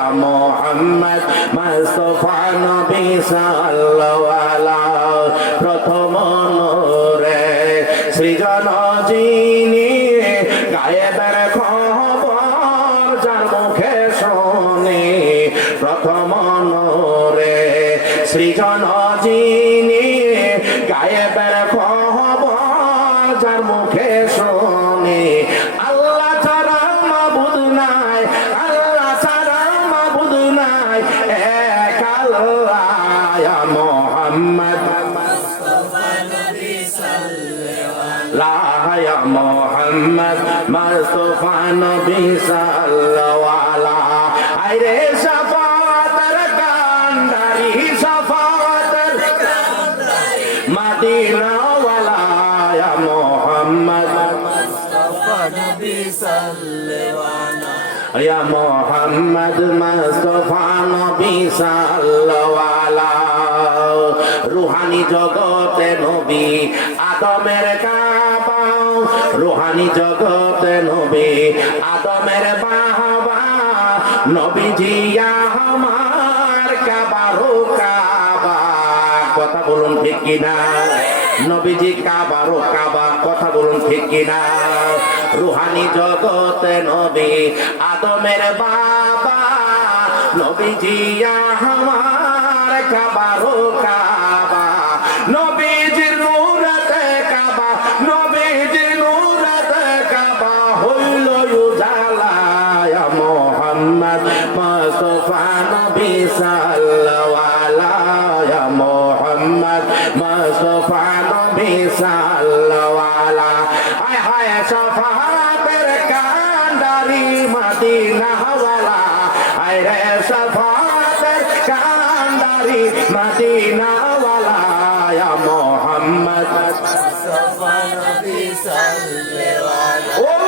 ইয়া মুহাম্মদ মুস্তাফা নবী সাল্লাল্লাহু আলাইহি প্রথম নূরে সৃজন যিনি গায়েবের খবর যার মুখে শুনি প্রথম নূরে সৃজন যিনি গায়েবের খবর যার মুখে শুনি আল্লাহ ছাড়া মাবুদ নাই আল্লাহ ছাড়া মাবুদ নাই এক আল্লাহ ইয়া মুহাম্মদ ইয়া মুহাম্মদ মুস্তাফা নবী সাল্লাল্লাহু আলাইহি আইরে শাফাতের কান্ডারি শাফাতের মদিনা ওয়ালা ইয়া মুহাম্মদ মুস্তাফা নবী সাল্লাল্লাহু আলাইহি ইয়া মুহাম্মদ মুস্তাফা নবী সাল্লাল্লাহু আলাইহি রূহানি জগতে নবী আদমের কাবা রূহানি জগতে নবী আদমের বাবা নবীজি আমার কাবারো কাবা কথা বলুন ঠিক কিনা নবীজি কাবারো কাবা কথা বলুন ঠিক কিনা রূহানি জগতে নবী আদমের বাবা নবীজি আমার কাবারো কাবা নবীজির নূরেতে কাবা নবীজির নূরেতে কাবা হইল উজালা ইয়া মুহাম্মদ মুস্তাফা নবী সাল্লাল্লাহু আলাইহি ইয়া মুহাম্মদ মুস্তাফা নবী সাল্লাল্লাহু আলাইহি হায় হায় শাফাতের কান্ডারি মদিনা ওয়ালা হায় রে শাফাতের কান্ডারি মদিনা ওয়ালা ইয়া মুহাম্মদ মুস্তাফা নবী সাল্লাল্লাহু আলাইহি